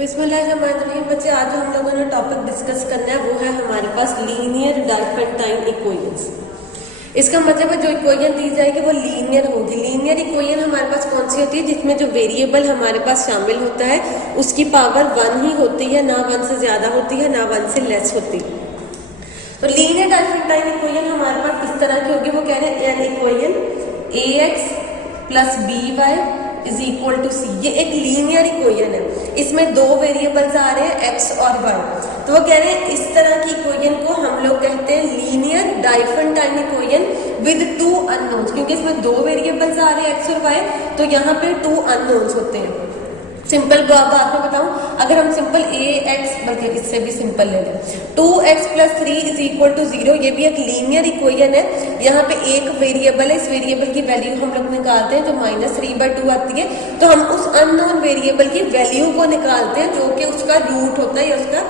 बिस्मिल्लाहिर्रहमानिर्रहीम। बच्चे आज हम लोगों ने टॉपिक डिस्कस करना है वो है हमारे पास लीनियर डाइफेंटाइन इक्वेशंस। इसका मतलब है जो इक्वेशन दी जाएगी वो लीनियर होगी। लीनियर इक्वेशन हमारे पास कौन सी होती है जिसमें जो वेरिएबल हमारे पास शामिल होता है उसकी पावर 1 ही होती है, ना 1 से ज्यादा होती है ना 1 से लेस होती है। तो लीनियर डाइफेंटाइन इक्वेशन हमारे पास इस तरह की होगी। वो कह रहे हैं an equation ax plus by is equal to C. ये एक लीनियर इक्वेशन है, इसमें दो वेरिएबल्स आ रहे हैं x और y। तो वो कह रहे हैं इस तरह की इक्वेशन को हम लोग कहते हैं linear Diophantine equation with two unknowns, क्योंकि इसमें दो वेरिएबल्स आ रहे हैं x और y, तो यहाँ पे टू अननोन्स होते हैं। सिंपल बात में बताऊं, अगर हम सिंपल ax, बल्कि इससे भी सिंपल ले लें 2x plus 3 is equal to 0, ये भी एक लीनियर इक्वेशन है। यहाँ पे एक वेरिएबल है, इस वेरिएबल की वैल्यू हम लोग निकालते हैं जो -3/2 आती है, तो हम उस अननोन वेरिएबल की वैल्यू को निकालते हैं जो कि उसका रूट होता है या उसका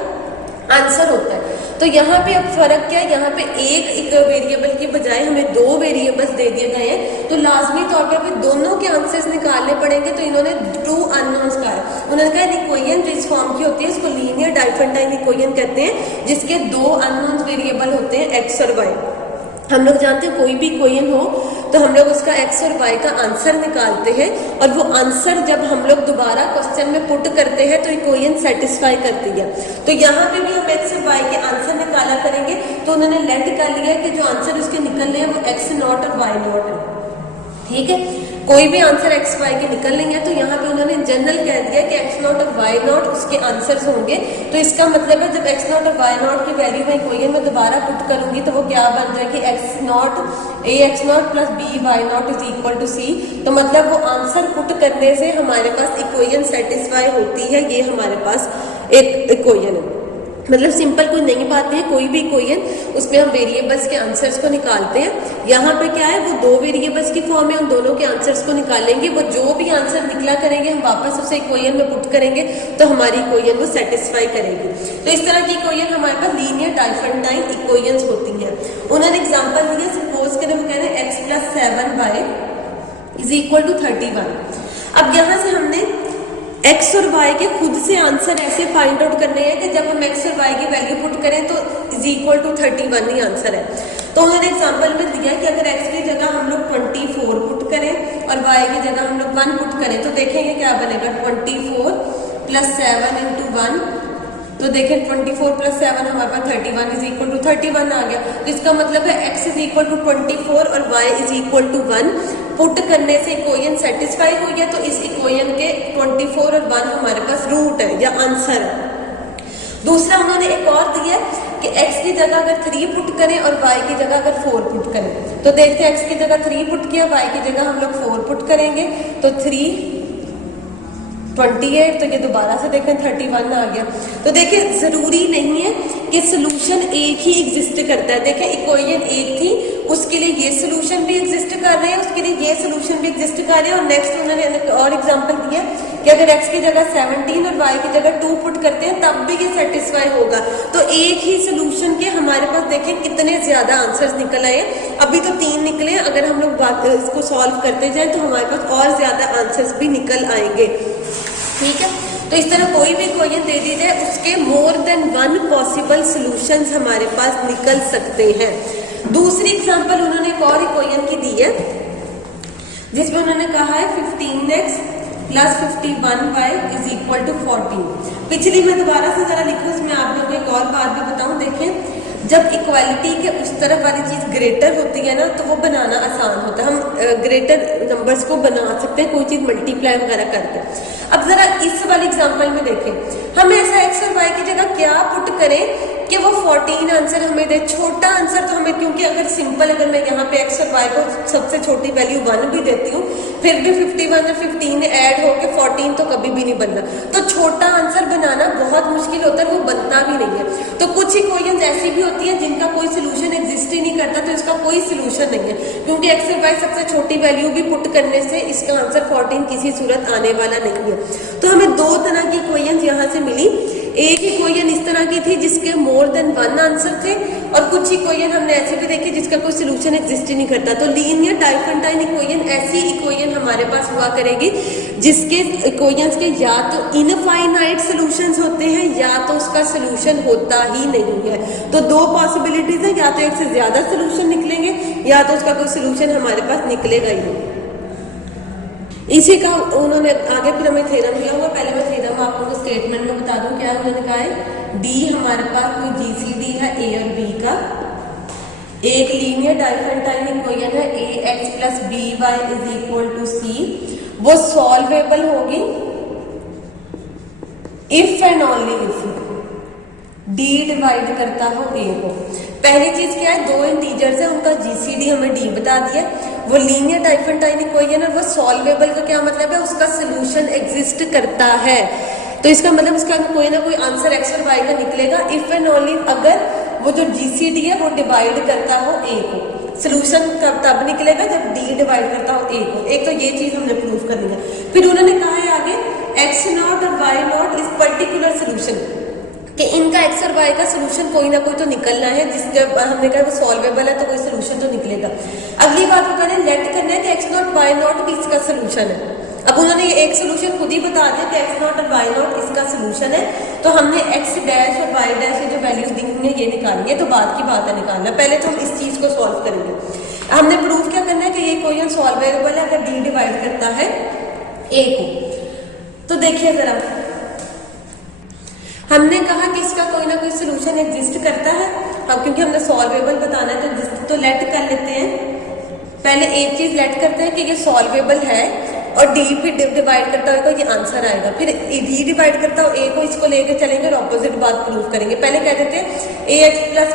आंसर होता है। तो यहाँ पे अब फर्क क्या है, यहाँ पे एक वेरिएबल की बजाय हमें दो वेरिएबल्स दे दिए गए हैं, तो लाजमी तौर पर दोनों के आंसर्स निकालने पड़ेंगे। तो इन्होंने टू अननोन्स कहा है। उन्होंने कहा इक्वेशन जो इस फॉर्म की होती है इसको लीनियर डाइफेंटाइन इक्वेशन कहते हैं, जिसके दो अननोन्स वेरिएबल होते हैं एक्स और वाई। हम लोग जानते हैं कोई भी इक्वेशन हो तो हम लोग उसका x और y का आंसर निकालते हैं, और वो आंसर जब हम लोग दोबारा क्वेश्चन में पुट करते हैं तो इक्वेशन सेटिस्फाई करती है। तो यहाँ पे भी हम x और y के आंसर निकाला करेंगे। तो उन्होंने लेट निकाल लिया कि जो आंसर उसके निकल रहे हैं वो x0 और y0 है। ठीक है, कोई भी आंसर x y के निकल लेंगे, तो यहाँ पे उन्होंने जनरल कह दिया कि x0 और y0 उसके आंसर्स होंगे। तो इसका मतलब है जब x0 और y0 की वैल्यू मैं इक्वेशन में दोबारा पुट करूंगी तो वो क्या बन जाएगी, ax0 plus by0 is equal to c। तो मतलब वो आंसर पुट करने से हमारे पास इक्वेशन सेटिस्फाई होती है। ये हमारे पास एक इक्वेशन है, मतलब सिंपल कोई नई बात है। कोई भी इक्वेशन उसमें हम वेरिएबल्स के आंसर्स को निकालते हैं। यहाँ पे क्या है, वो दो वेरिएबल्स की फॉर्म में उन दोनों के आंसर्स को निकालेंगे। वो जो भी आंसर निकला करेंगे हम वापस उसे इक्वेशन में पुट करेंगे तो हमारी इक्वेशन वो सेटिस्फाई करेगी। तो इस तरह की इक्वेशन हमारे पास लीनियर डाइफेंटाइन इक्वेशंस होती हैं। उन्होंने एग्जांपल दिया, सपोज करें वो कह रहे हैं x plus 7y is equal to 31। अब यहाँ से हमने x और y के खुद से आंसर ऐसे फाइंड आउट करने हैं कि जब हम x और y की वैल्यू पुट करें तो इज इक्वल टू 31 ही आंसर है। तो उन्होंने एग्जांपल में दिया कि अगर x की जगह हम लोग 24 पुट करें और y की जगह हम लोग 1 पुट करें तो देखेंगे क्या बनेगा, 24 प्लस 7 इंटू 1। तो देखें 24 प्लस 7 हमारे पास 31 इज इक्वल टू 31 आ गया। तो इसका मतलब है x इज इक्वल टू 24 और y is equal to 1 put करने से इक्वेशन सेटिस्फाई हुई है। तो इस इक्वेशन के 24 और 1 हमारे पास रूट है या आंसर है। दूसरा उन्होंने एक और दिया कि x की जगह अगर 3 पुट करें और y की जगह अगर 4 पुट करें, तो देखते हैं x की जगह 3 पुट किया, y की जगह हम लोग 4 पुट करेंगे तो 3 28, तो ये दोबारा से देखें 31 आ गया। तो देखिए जरूरी नहीं है कि सोल्यूशन एक ही एग्जिस्ट करता है। देखें इक्वेशन एक थी, उसके लिए ये सोल्यूशन भी एग्जिस्ट कर रहे हैं, उसके लिए ये सोल्यूशन भी एग्जिस्ट कर रहे हैं। और नेक्स्ट उन्होंने और एग्जांपल दिया कि अगर x की जगह 17 और y की जगह 2 पुट करते हैं तब भी ये सेटिस्फाई होगा। तो एक ही सोल्यूशन के हमारे पास देखें कितने ज्यादा आंसर्स निकल आए। अभी तो 3 निकले, अगर हम लोग इसको सॉल्व करते जाए तो हमारे पास और ज्यादा आंसर्स भी निकल आएंगे। ठीक है, तो इस तरह कोई भी इक्वेशन दे दी जाए उसके मोर देन 1 पॉसिबल सॉल्यूशंस हमारे पास निकल सकते हैं। दूसरी एग्जांपल उन्होंने एक और इक्वेशन की दी है जिसमें उन्होंने कहा है 15x plus 51y is equal to 14। पिछली मैं दोबारा से जरा लिखूं, इसमें आप लोगों को एक और बात भी बताऊं। देखें जब इक्वालिटी के उस तरफ वाली चीज ग्रेटर होती है ना तो वो बनाना आसान होता है। हम ग्रेटर नंबर्स को बना सकते हैं कोई चीज मल्टीप्लाई वगैरह करके। अब जरा इस वाली एग्जांपल में देखें, हम ऐसा x और y की जगह क्या पुट करें कि वो 14 आंसर हमें दे। छोटा आंसर तो हमें, क्योंकि अगर सिंपल अगर मैं यहाँ पे x और y को सबसे छोटी वैल्यू 1 भी देती हूँ फिर भी 51 और 15 ऐड होके 14 तो कभी भी नहीं बनना। तो छोटा आंसर बनाना बहुत मुश्किल होता है, वो बनता भी नहीं है। तो कुछ इक्वेशंस ऐसी भी होती है जिनका कोई सोल्यूशन एग्जिस्ट ही नहीं करता, तो इसका कोई सोल्यूशन नहीं है, क्योंकि x और y सबसे छोटी वैल्यू भी पुट करने से इसका आंसर 14 किसी सूरत आने वाला नहीं है। तो हमें दो तरह की इक्वेशंस यहाँ से मिली। एक इक्वेशन इस तरह की थी जिसके मोर देन 1 आंसर थे, और कुछ इक्वेशन हमने ऐसे भी देखी जिसका कोई सोल्यूशन एग्जिस्ट ही नहीं करता। तो लीनियर डाइफेंटाइन इक्वेशन ऐसी इक्वेशन हमारे पास हुआ करेगी जिसके इक्वेशंस के या तो इनफाइनाइट सोल्यूशन सॉल्यूशंस होते हैं या तो उसका सोल्यूशन होता ही नहीं है। तो दो पॉसिबिलिटीज है, या तो एक से ज्यादा सोल्यूशन निकलेंगे या तो उसका कोई सोल्यूशन हमारे पास निकलेगा ही नहीं। इसी का उन्होंने आगे फिर हमें थ्योरम दिया हुआ, पहले मैं थ्योरम आप लोगों को स्टेटमेंट में बता दूं क्या उन्होंने कहा है। डी हमारे पास कोई जीसीडी है ए और बी का, एक लीनियर डाइफरेंटाइन इक्वेशन है A X plus B Y is equal to C, वो सॉल्वेबल होगी if and only if D divide करता हो ए को। पहली चीज क्या है, दो इंटीजर्स है उनका जीसीडी हमें डी बता दिया, वो लीनियर डाइफरेंटाइन इक्वेशन है, वो सॉल्वेबल का क्या मतलब है, उसका सोल्यूशन एग्जिस्ट करता है। तो इसका मतलब इसका कोई ना कोई आंसर एक्स और वाई का निकलेगा इफ एंड ओनली अगर वो जो जीसीडी है वो डिवाइड करता हो ए को। सोल्यूशन तब निकलेगा जब डी डिवाइड करता हो ए को। एक तो ये चीज हमने प्रूव करनी है। फिर उन्होंने कहा है आगे एक्स नॉट और y not is particular solution, कि इनका एक्स और वाई का सोल्यूशन कोई ना कोई तो निकलना है, जिस जब हमने कहा वो सॉल्वेबल है तो कोई सोल्यूशन तो निकलेगा। अगली बात वो करें लेट करना है कि एक्स नॉट वाई नॉट भी इसका सोल्यूशन है। अब उन्होंने ये एक सोल्यूशन खुद ही बता दिया कि एक्स नॉट और वाई नॉट इसका सोल्यूशन है, तो हमने एक्स डैश और वाई डैश जो वैल्यूज दी हैं ये निकालेंगे, तो बात की बात है निकालना। पहले तो हम इस चीज को सॉल्व करेंगे। हमने प्रूफ क्या करना है कि ये इक्वेशन सॉल्वेबल है अगर डी डिवाइड करता है ए को। तो देखिए जरा, हमने कहा कि इसका कोई ना कोई सोल्यूशन एग्जिस्ट करता है। अब क्योंकि हमने सॉल्वेबल बताना है तो लेट कर लेते हैं। पहले एक चीज लेट करते हैं कि ये सॉल्वेबल है और डी फिर डिवाइड करता होगा ये आंसर आएगा, फिर डी डिवाइड करता हो ए को, इसको लेके चलेंगे और ऑपोजिट बात प्रूव करेंगे। पहले कह देते हैं A X plus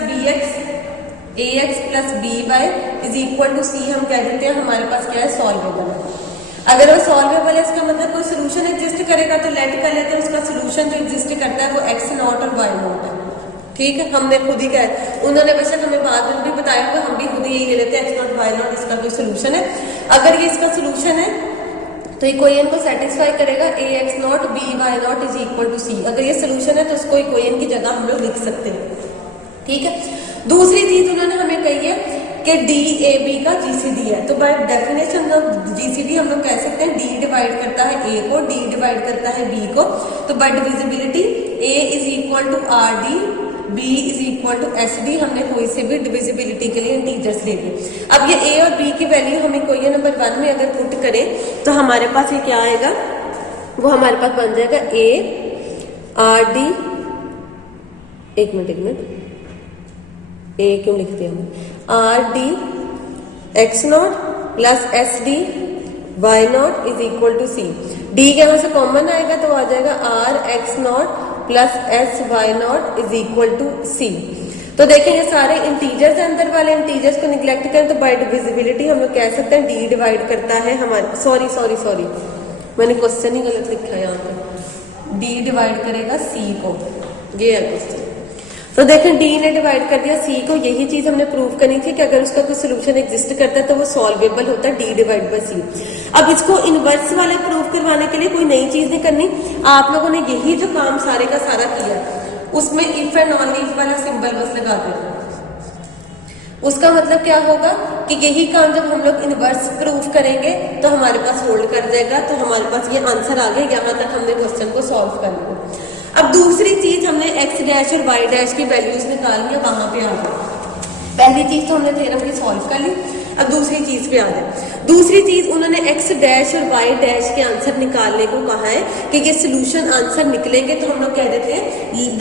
B Y is equal to C, हम कह देते हैं हमारे पास क्या है सॉल्वेबल है। अगर वो सॉल्वेबल है इसका मतलब कोई सोल्यूशन एग्जिस्ट करेगा, तो लेट कर लेते हैं उसका सोल्यूशन जो एग्जिस्ट करता है वो एक्स नॉट और वाई नॉट है। ठीक है, हमने खुद ही कहा, उन्होंने बेशक हमें बाद में भी बताया हुआ, हम भी खुद ही यही ले लेते हैं एक्स नॉट वाई नॉट इसका कोई सोल्यूशन है। अगर ये इसका सोल्यूशन है तो इक्वेशन को सेटिस्फाई करेगा A X not B Y not is equal to C. अगर ये सोल्यूशन है तो उसको इक्वेशन की जगह हम लोग लिख सकते हैं। ठीक है, दूसरी चीज उन्होंने हमें कही है कि डी ए बी का जीसीडी है, तो बाय डेफिनेशन जीसीडी हम लोग कह सकते हैं डी डिवाइड करता है ए को, डी डिवाइड करता है बी को। तो by divisibility a is equal to r d, b is equal to s d, हमने कोई से भी डिविजिबिलिटी के लिए इंटीजर्स ले लिए। अब ये ए और बी की वैल्यू हम इक्वेशन नंबर 1 में अगर पुट करें तो हमारे पास ये क्या आएगा, वो हमारे पास बन जाएगा ए आर डी, एक मिनट ए क्यों लिख दिया हमने, R D X not plus S D Y not is equal to C. D के यहाँ से कॉमन आएगा तो आ जाएगा R X not plus S Y not is equal to C. तो देखेंगे सारे इंटीजर्स अंदर वाले इंटीजर्स को निग्लेक्ट करें तो बाय डिविजिबिलिटी हम लोग कह सकते हैं डी डिवाइड करता है हमारे, सॉरी मैंने क्वेश्चन ही गलत लिखा है यहाँ पे, डी डिवाइड करेगा सी को, ये है क्वेश्चन। तो देखें डी ने डिवाइड कर दिया सी को, यही चीज हमने प्रूव करनी थी कि अगर उसका कोई सोल्यूशन एग्जिस्ट करता है तो वो सॉल्वेबल होता है डी डिवाइड बाय सी। अब इसको इनवर्स वाले प्रूव करवाने के लिए कोई नई चीज नहीं करनी, आप लोगों ने यही जो काम सारे का सारा किया उसमें इफ एंड ओनली इफ वाला सिंबल बस लगा देना। उसका मतलब क्या होगा कि यही काम जब हम लोग इनवर्स प्रूफ करेंगे तो हमारे पास होल्ड कर जाएगा, तो हमारे पास ये आंसर आ गया, यहाँ तक हमने क्वेश्चन को सॉल्व कर लिया। अब दूसरी चीज हमने एक्स डैश और वाई डैश की वैल्यूज निकालनी है, वहां पे आ गए। पहली चीज तो हमने थ्योरम की सॉल्व कर ली, अब दूसरी चीज पे आ गए। दूसरी चीज उन्होंने एक्स डैश और वाई डैश के आंसर निकालने को कहा है कि ये सोल्यूशन आंसर निकलेंगे, तो हम लोग कह देते हैं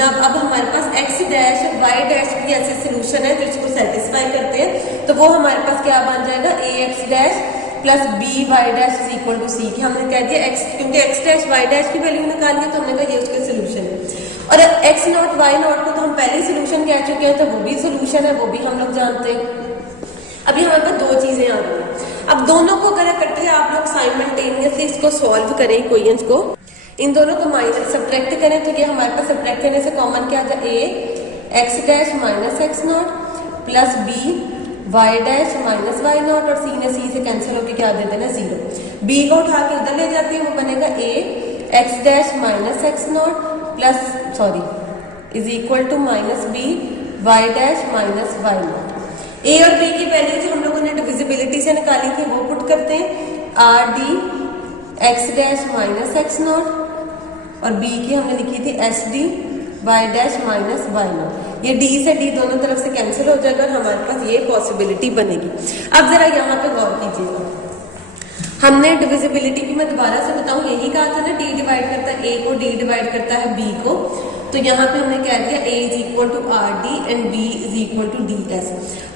अब हमारे पास एक्स डैश और वाई डैश भी ऐसे सोल्यूशन है जो इसको सेटिस्फाई करते हैं, तो वो हमारे पास क्या बन जाएगा A X dash plus B Y dash is equal to C. हमने कह दिया एक्स, क्योंकि एक्स डैश वाई डैश की वैल्यू निकालनी है तो हमने कहा ये उसके सोल्यूशन है। और एक्स नॉट वाई नॉट को तो हम पहले सोल्यूशन कह चुके हैं, तो वो भी सोल्यूशन है, वो भी हम लोग जानते हैं। अभी हमारे पास दो चीजें आ गई, अब दोनों को अगर इकट्ठे आप लोग साइमल्टेनियसली इसको सॉल्व करें इक्वेशंस को, इन दोनों को माइनस सब्ट्रैक्ट करें तो ये हमारे पास सब्ट्रैक्ट करने से कॉमन क्या आ जाए, A X dash minus x not plus B Y dash minus Y not, और सी ने सी से कैंसिल होकर क्या दे देना 0। बी को उठा के उधर ले जाती है, वो बनेगा A X dash minus x not plus is equal to minus B Y dash minus Y not. A और बी की वैल्यू जो हम लोगों ने डिविजिबिलिटी से निकाली थी वो पुट करते हैं, r D x dash minus x nought और बी की हमने लिखी थी s D y dash minus Y nought. ये डी से डी दोनों तरफ से कैंसिल हो जाएगा और हमारे पास ये पॉसिबिलिटी बनेगी। अब जरा यहाँ पे गौर कीजिएगा, हमने डिविजिबिलिटी की मैं दोबारा से बताऊं, यही कहा था ना डी डिवाइड करता है ए को, डी डिवाइड करता है बी को। तो यहाँ पे हमने कह दिया a is equal to r d and b is equal to d s.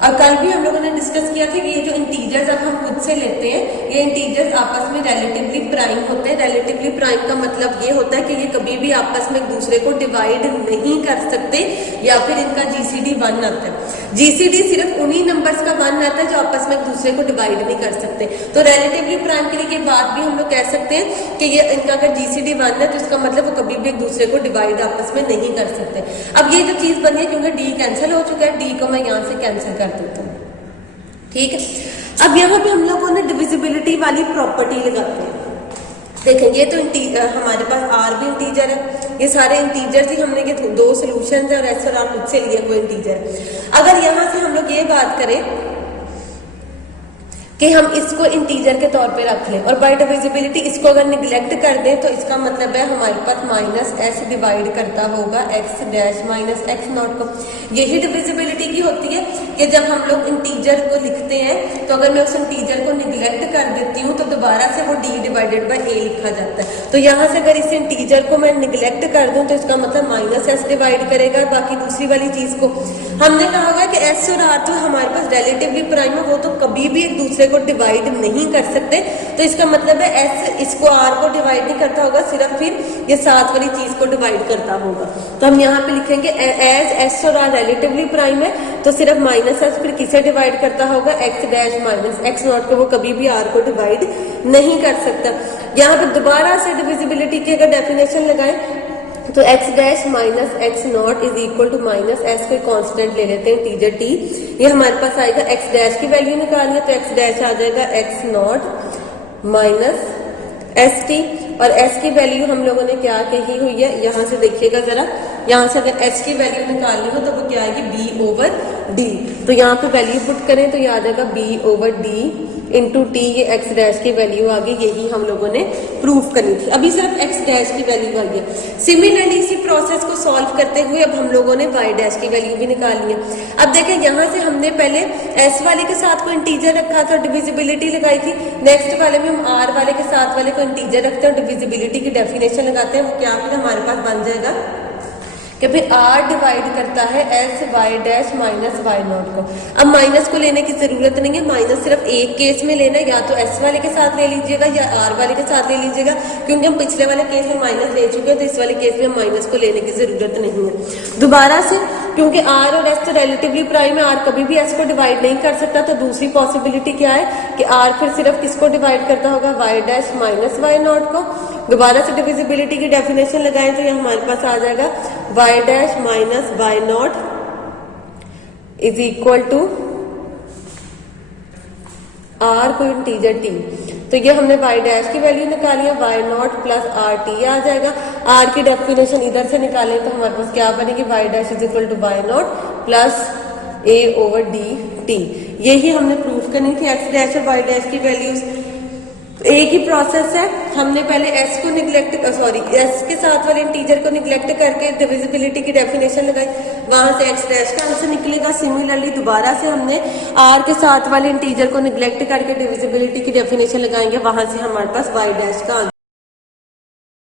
और कल भी हम लोगों ने डिस्कस किया था कि ये जो इंटीजर्स अब हम खुद से लेते हैं, ये इंटीजर्स आपस में रिलेटिवली प्राइम होते हैं। रिलेटिवली प्राइम का मतलब ये होता है कि ये कभी भी आपस में एक दूसरे को डिवाइड नहीं कर सकते, या फिर इनका जीसीडी 1 आता है। जीसीडी सिर्फ उन्हीं नंबर्स का 1 आता है जो आपस में एक दूसरे को डिवाइड नहीं कर सकते। तो रिलेटिवली प्राइम के लिए ये बात भी हम लोग कह सकते हैं कि ये इनका अगर जीसीडी 1 है तो इसका मतलब वो कभी भी एक दूसरे को डिवाइड आपस में नहीं कर सकते। अब ये जो चीज बनी है, क्योंकि डी कैंसिल हो चुका है, डी को मैं यहां से कैंसिल कर देता हूं, ठीक है। अब यहाँ पे हम लोगों ने डिविजिबिलिटी वाली प्रॉपर्टी लगाते हैं। देखें ये तो हमारे पास आर भी इंटीजर है, ये सारे इंटीजर ही हमने ये दो सोल्यूशन है और एस और आर खुद से लिए कोई इंटीजर है। अगर यहाँ से हम लोग ये बात करें कि हम इसको इंटीजर के तौर पे रख लें और बाय डिविजिबिलिटी इसको अगर निगलेक्ट कर दें, तो इसका मतलब है हमारे पास माइनस एस डिवाइड करता होगा x dash minus x not को। यही डिविजिबिलिटी की होती है कि जब हम लोग इंटीजर को लिखते हैं तो अगर मैं उस इंटीजर को निगलेक्ट कर देती हूँ तो दोबारा से वो डी डिवाइडेड बाई ए लिखा जाता है। तो यहाँ से अगर इस इंटीजर को मैं निगलेक्ट कर दूं तो इसका मतलब माइनस एस डिवाइड करेगा बाकी दूसरी वाली चीज को। हमने कहा होगा कि एस और आर तो हमारे पास रिलेटिवली प्राइम है, वो तो कभी भी एक दूसरे को डिवाइड नहीं कर सकते। तो इसका मतलब है एस इसको आर को डिवाइड नहीं करता होगा, सिर्फ फिर ये साथ वाली चीज को डिवाइड करता होगा। तो हम यहाँ पे लिखेंगे एज एस और आर रिलेटिवली प्राइम है तो सिर्फ माइनस एस फिर किसे डिवाइड करता होगा, x dash minus x not को, वो कभी भी आर को डिवाइड नहीं कर सकता। यहाँ पे दोबारा से डिविजिबिलिटी की अगर डेफिनेशन लगाएं तो x dash minus x nought is equal to minus s को कांस्टेंट ले लेते हैं इंटीजर टी। ये हमारे पास आएगा एक्स डैश की वैल्यू निकालनी है तो एक्स डैश आ जाएगा x not minus S T, और एस की वैल्यू हम लोगों ने क्या कही हुई है, यहाँ से देखिएगा जरा, यहाँ से अगर एस की वैल्यू निकालनी हो तो वो क्या आएगी बी ओवर डी। तो यहाँ पे वैल्यू पुट करें तो ये आ जाएगा b over d into t, ये एक्स डैश की वैल्यू आ गई। यही हम लोगों ने प्रूव करनी थी, अभी सिर्फ एक्स डैश की वैल्यू आई है। सिमिलरली इसी प्रोसेस को सॉल्व करते हुए अब हम लोगों ने वाई डैश की वैल्यू भी निकालनी है। अब देखें यहाँ से हमने पहले एस वाले के साथ को इंटीजर रखा था, डिविजिबिलिटी लगाई थी। नेक्स्ट वाले में हम आर वाले के साथ वाले को इंटीजर रखते हैं और डिविजिबिलिटी की डेफिनेशन लगाते हैं। वो क्या फिर हमारे पास बन जाएगा कि भाई आर डिवाइड करता है s y dash minus Y nought को। अब माइनस को लेने की जरूरत नहीं है, माइनस सिर्फ एक केस में लेना, या तो एस वाले के साथ ले लीजिएगा या आर वाले के साथ ले लीजिएगा, क्योंकि हम पिछले वाले केस में माइनस ले चुके हैं तो इस वाले केस में माइनस को लेने की जरूरत नहीं है। दोबारा से क्योंकि आर और एस तो रिलेटिवली प्राइम है, आर कभी भी एस को डिवाइड नहीं कर सकता, तो दूसरी पॉसिबिलिटी क्या है कि आर फिर सिर्फ किसको डिवाइड करता होगा, y dash minus Y nought को। दोबारा से डिविजिबिलिटी की डेफिनेशन लगाएं तो ये हमारे पास आ जाएगा Y dash minus why not is equal to R को इंटीजर टी। तो ये हमने वाई डैश की वैल्यू निकाली है, Y not plus R T आ जाएगा। आर की डेफिनेशन इधर से निकालें तो हमारे पास क्या बनेगी, y dash is equal to y not plus a over d t. यही हमने प्रूफ करनी थी एक्स डैश और वाई डैश की वैल्यूज। एक ही प्रोसेस है, हमने पहले एस को निगलेक्ट एस के साथ वाले इंटीजर को निगलेक्ट करके डिविजिबिलिटी की डेफिनेशन लगाई, वहां से एक्स डैश का आंसर निकलेगा। सिमिलरली दोबारा से हमने आर के साथ वाले इंटीजर को निगलेक्ट करके डिविजिबिलिटी की डेफिनेशन लगाएंगे, वहां से हमारे पास वाई डैश का